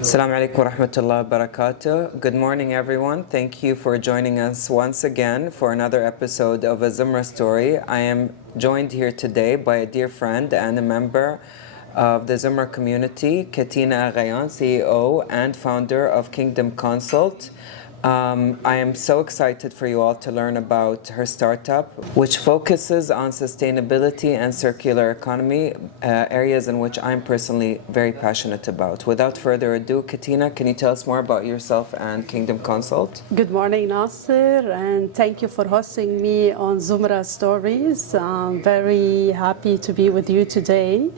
Assalamu alaikum wa rahmatullahi wa barakatuh. Good morning, everyone. Thank you for joining us once again for another episode of a Zumra story. I am joined here today by a dear friend and a member of the Zumra community, Katina Aghayan, CEO and founder of Kingdom Konsult. I am so excited for you all to learn about her startup, which focuses on sustainability and circular economy, areas in which I'm personally very passionate about. Without further ado, Katina, can you tell us more about yourself and Kingdom Consult? Good morning, Nasser, and thank you for hosting me on Zumra Stories. I'm very happy to be with you today.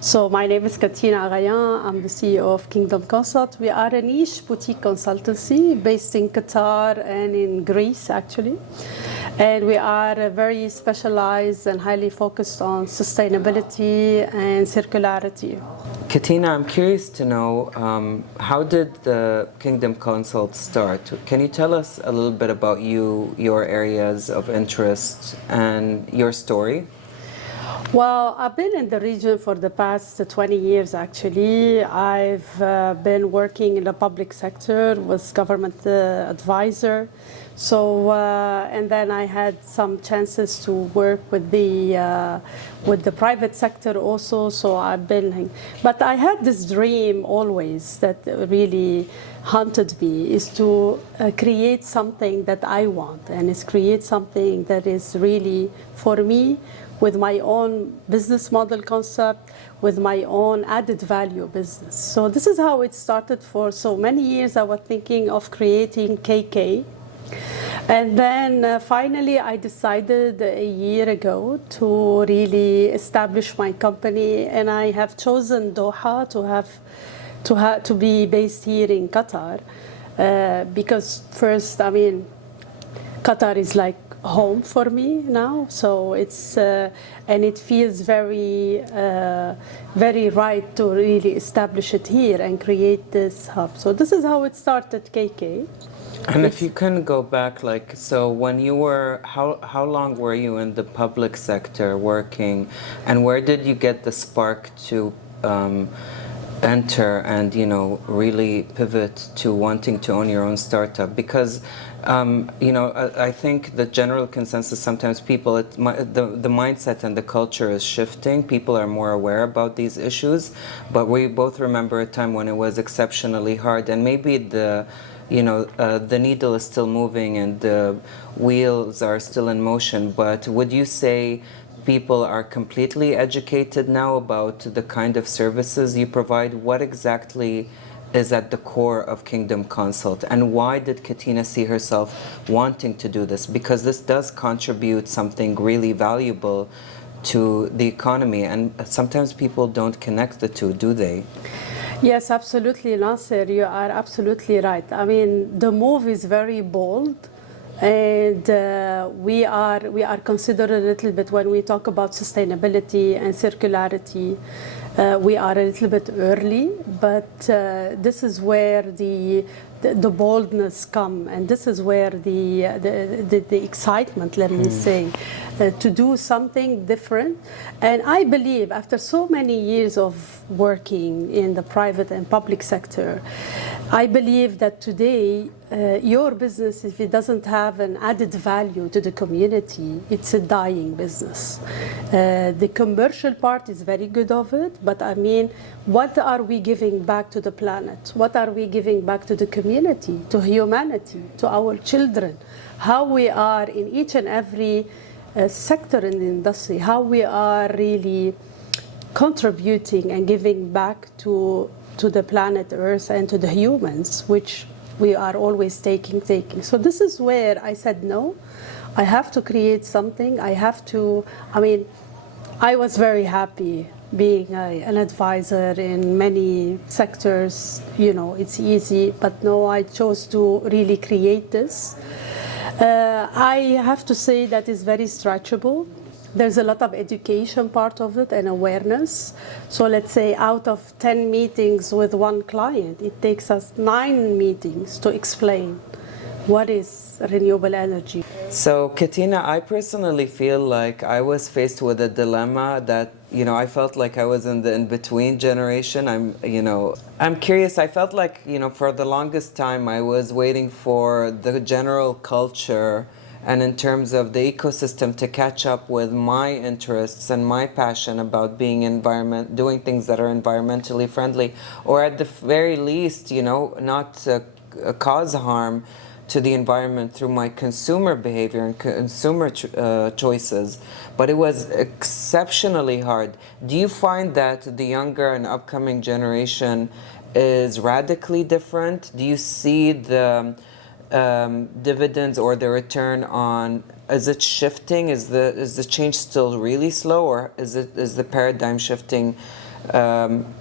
So my name is Katina Aghayan. I'm the CEO of Kingdom Consult. We are a niche boutique consultancy based in Qatar and in Greece, actually. And we are very specialized and highly focused on sustainability and circularity. Katina, I'm curious to know, how did the Kingdom Consult start? Can you tell us a little bit about you, your areas of interest, and your story? Well, I've been in the region for the past 20 years, actually. I've been working in the public sector, was government advisor. So, and then I had some chances to work with the private sector also. So I've been, but I had this dream always that really haunted me, is to create something that I want, and is create something that is really for me, with my own business model concept, with my own added value business. So this is how it started. For so many years I was thinking of creating KK. And then finally I decided a year ago to really establish my company, and I have chosen Doha to be based here in Qatar, because first, I mean, Qatar is like home for me now, so it's and it feels very right to really establish it here and create this hub. So this is how it started, KK. And if you can go back, like, so when you were, how long were you in the public sector working, and where did you get the spark to enter and, you know, really pivot to wanting to own your own startup? Because you know, I think the general consensus, sometimes people, the mindset and the culture is shifting. People are more aware about these issues, but we both remember a time when it was exceptionally hard, and maybe the needle is still moving and the wheels are still in motion. But would you say people are completely educated now about the kind of services you provide? What exactly is at the core of Kingdom Consult, and why did Katina see herself wanting to do this? Because this does contribute something really valuable to the economy, and sometimes people don't connect the two, do they? Yes, absolutely, Nasser. You are absolutely right. I mean, the move is very bold, and we are considered a little bit, when we talk about sustainability and circularity, we are a little bit early, but this is where the boldness come, and this is where the excitement, let me say, to do something different. And I believe after so many years of working in the private and public sector, I believe that today your business, if it doesn't have an added value to the community, it's a dying business. The commercial part is very good of it, but I mean, what are we giving back to the planet? What are we giving back to the community, to humanity, to our children? How we are in each and every sector in the industry, how we are really contributing and giving back to the planet Earth and to the humans, which we are always taking. So this is where I said, no, I have to create something. I have to, I mean, I was very happy being an advisor in many sectors. You know, it's easy, but no, I chose to really create this. I have to say that it's very stretchable. There's a lot of education part of it and awareness. So let's say out of 10 meetings with one client, it takes us 9 meetings to explain what is renewable energy. So, Katina, I personally feel like I was faced with a dilemma that, I felt like I was in the in-between generation. I'm curious. I felt like, for the longest time, I was waiting for the general culture and in terms of the ecosystem to catch up with my interests and my passion about doing things that are environmentally friendly, or at the very least, not cause harm to the environment through my consumer behavior and consumer choices. But it was exceptionally hard. Do you find that the younger and upcoming generation is radically different? Do you see the dividends or the return on? Is it shifting? Is the change still really slow, or is the paradigm shifting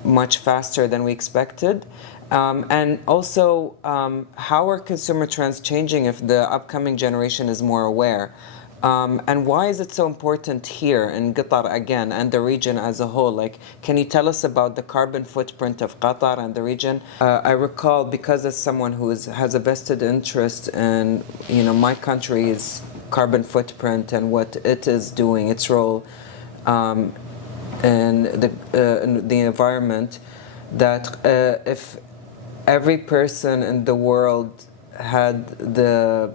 much faster than we expected? And also, how are consumer trends changing if the upcoming generation is more aware? And why is it so important here in Qatar again and the region as a whole? Like, can you tell us about the carbon footprint of Qatar and the region? I recall, because as someone who has a vested interest in, my country's carbon footprint and what it is doing, its role in the environment, that if every person in the world had the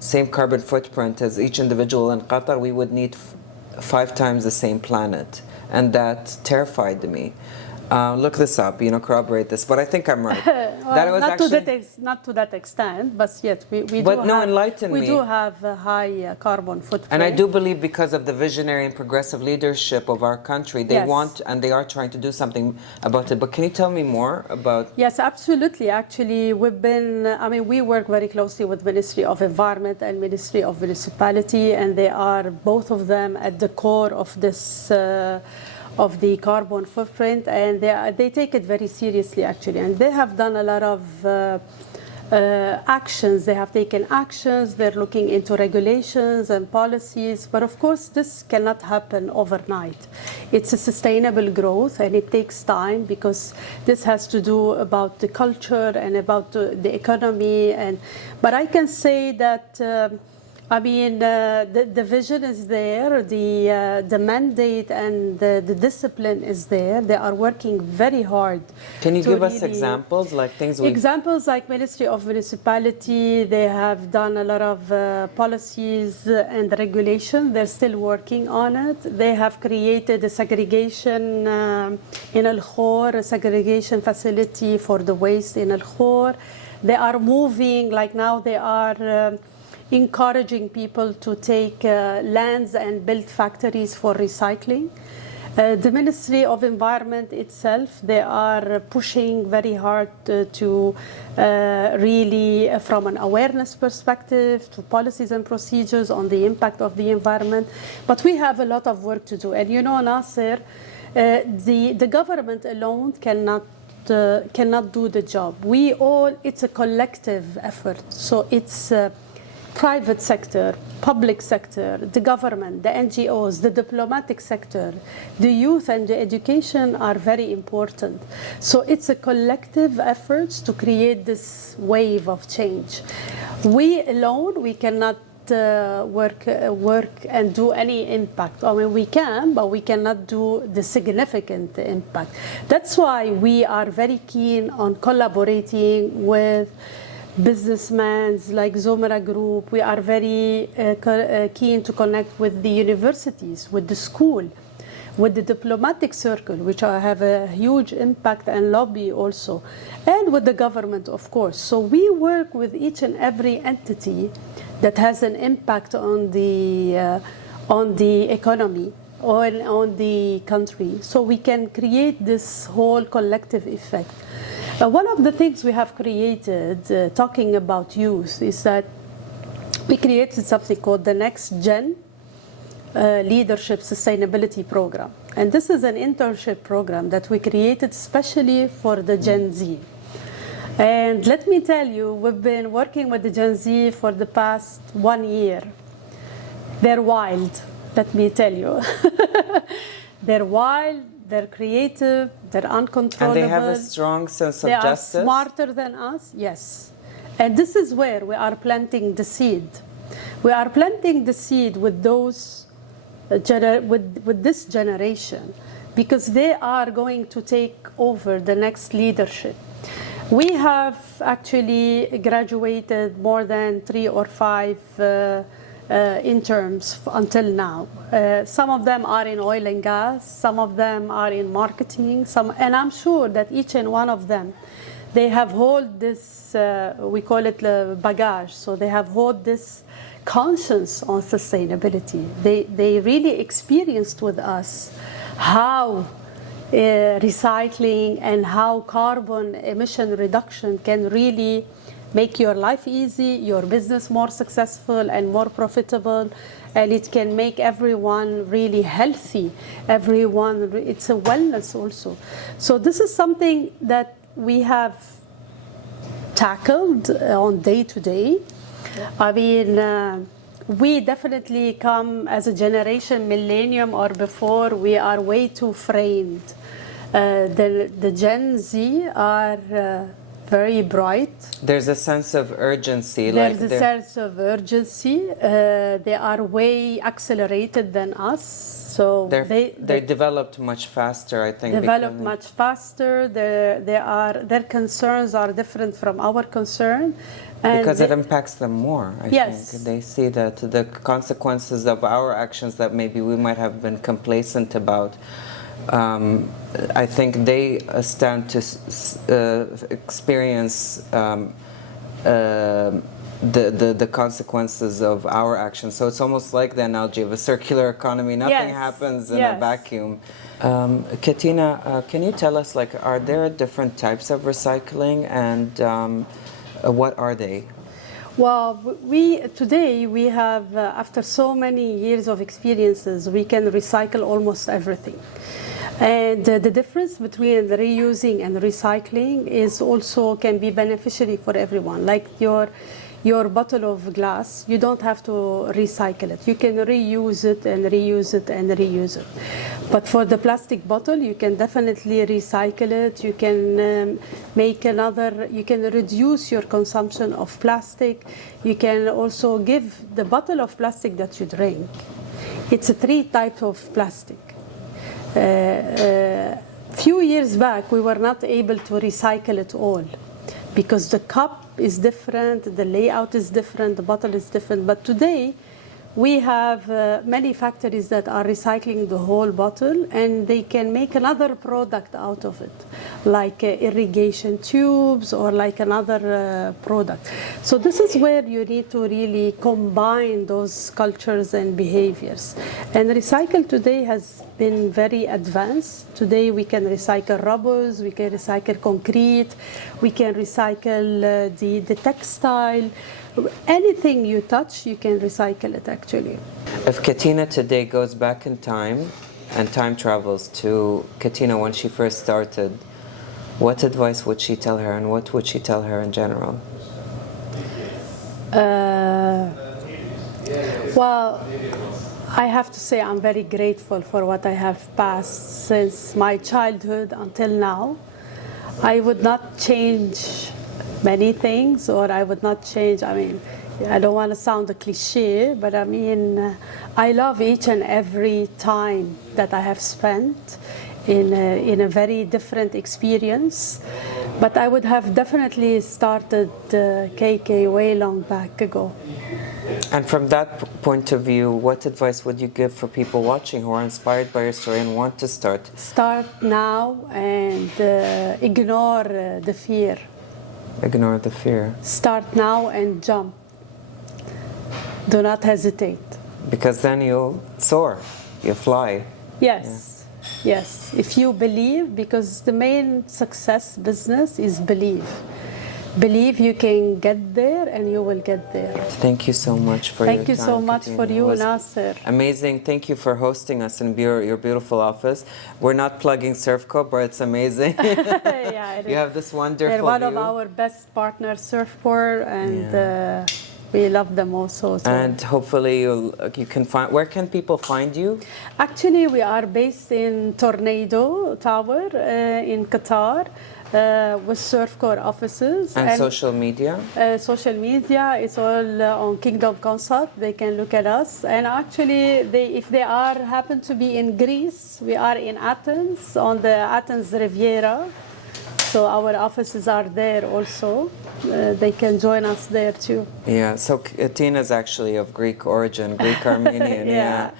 same carbon footprint as each individual in Qatar, we would need 5 times the same planet. And that terrified me. Look this up, corroborate this. But I think I'm right. Well, not to that extent, but yet enlighten me. We do have a high carbon footprint. And I do believe because of the visionary and progressive leadership of our country, they want and they are trying to do something about it. But can you tell me more about? Yes, absolutely. Actually, we work very closely with Ministry of Environment and Ministry of Municipality, and they are both of them at the core of this. Of the carbon footprint, and they take it very seriously, actually, and they have done a lot of actions. They have taken actions. They're looking into regulations and policies, but of course this cannot happen overnight. It's a sustainable growth, and it takes time, because this has to do about the culture and about the economy. But I can say that the vision is there, the mandate and the discipline is there. They are working very hard. Can you give us examples, like things? Examples like Ministry of Municipality, they have done a lot of policies and regulation. They're still working on it. They have created a segregation in Al Khor, a segregation facility for the waste in Al Khor. They are moving, like now they are encouraging people to take lands and build factories for recycling. The Ministry of Environment itself, they are pushing very hard to really, from an awareness perspective, to policies and procedures on the impact of the environment. But we have a lot of work to do. And Nasser, the government alone cannot do the job. It's a collective effort. So it's private sector, public sector, the government, the NGOs, the diplomatic sector, the youth and the education are very important. So it's a collective effort to create this wave of change. We alone, we cannot work and do any impact. We can, but we cannot do the significant impact. That's why we are very keen on collaborating with businessmen like Zumra Group. We are very keen to connect with the universities, with the school, with the diplomatic circle, which have a huge impact and lobby also, and with the government, of course. So we work with each and every entity that has an impact on the economy or on the country, so we can create this whole collective effect. One of the things we have created, talking about youth, is that we created something called the Next Gen Leadership Sustainability Program. And this is an internship program that we created specially for the Gen Z. And let me tell you, we've been working with the Gen Z for the past 1 year. They're wild, let me tell you. They're wild. They're creative, they're uncontrollable. And they have a strong sense of justice. They are smarter than us, yes. And this is where we are planting the seed. We are planting the seed with those with this generation, because they are going to take over the next leadership. We have actually graduated more than 3 or 5 interns until now. Some of them are in oil and gas, some of them are in marketing, and I'm sure that each and one of them, they have hold this, we call it bagage, so they have hold this conscience on sustainability. They really experienced with us how recycling and how carbon emission reduction can really make your life easy, your business more successful and more profitable, and it can make everyone really healthy. Everyone, it's a wellness also. So this is something that we have tackled on day to day. I mean, we definitely come as a generation, millennium or before, we are way too framed. The Gen Z are very bright. There's a sense of urgency. There's a sense of urgency. They are way accelerated than us. So they developed much faster, I think. Developed much faster. Their concerns are different from our concern. Because it impacts them more, I think. They see that the consequences of our actions that maybe we might have been complacent about, I think they stand to experience the consequences of our actions. So it's almost like the analogy of a circular economy. Nothing happens in a vacuum. Katina, can you tell us, are there different types of recycling, and what are they? Well, today we have, after so many years of experiences, we can recycle almost everything. And the difference between reusing and recycling is also can be beneficiary for everyone. Like your bottle of glass, you don't have to recycle it. You can reuse it and reuse it and reuse it. But for the plastic bottle, you can definitely recycle it. You can you can reduce your consumption of plastic. You can also give the bottle of plastic that you drink. It's 3 types of plastic. Few years back, we were not able to recycle it all because the cup is different, the layout is different, the bottle is different. But today, we have many factories that are recycling the whole bottle, and they can make another product out of it, like irrigation tubes or like another product. So this is where you need to really combine those cultures and behaviors. And recycle today has been very advanced. Today we can recycle rubbers, we can recycle concrete, we can recycle the textile. Anything you touch, you can recycle it, actually. If Katina today goes back in time and time travels to Katina when she first started, what advice would she tell her, and what would she tell her in general? Well, I have to say I'm very grateful for what I have passed since my childhood until now. I would not change many things, or I would not change, I mean, I don't want to sound a cliche, but I mean, I love each and every time that I have spent in a very different experience. But I would have definitely started KK way long back ago. And from that point of view, what advice would you give for people watching who are inspired by your story and want to start? Start now and ignore the fear. Ignore the fear. Start now and jump. Do not hesitate. Because then you'll soar, you fly. Yes, yes. If you believe, because the main success business is believe. Believe you can get there, and you will get there. Thank you so much for your time. Thank you so much Katina. for you, Nasser. Amazing. Thank you for hosting us in your beautiful office. We're not plugging Surfco, but it's amazing. Yeah, you have this wonderful They're one view. of our best partners, Surfport, and we love them also. So. And hopefully you can find. Where can people find you? Actually, we are based in Tornado Tower in Qatar. with SurfCore offices. And social media? Social media is all on Kingdom Konsult. They can look at us. And actually, if they happen to be in Greece, we are in Athens, on the Athens Riviera. So our offices are there also. They can join us there too. Yeah, so Katina is actually of Greek origin, Greek Armenian. Yeah.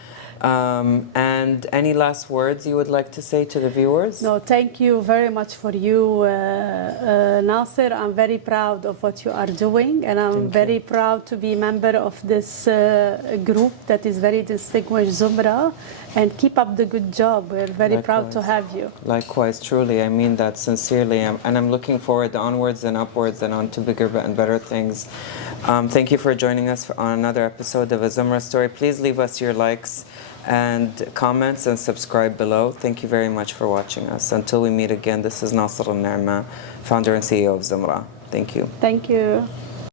And any last words you would like to say to the viewers? No, thank you very much for you, Nasser. I'm very proud of what you are doing, and I'm very proud to be a member of this group that is very distinguished, Zumra. And keep up the good job. We're very proud to have you. Likewise, truly. I mean that sincerely. And I'm looking forward onwards and upwards and on to bigger and better things. Thank you for joining us on another episode of A Zumra Story. Please leave us your likes and comments and subscribe below. Thank you very much for watching us. Until we meet again, this is Nasser Al Naama, founder and CEO of Zumra. Thank you. Thank you.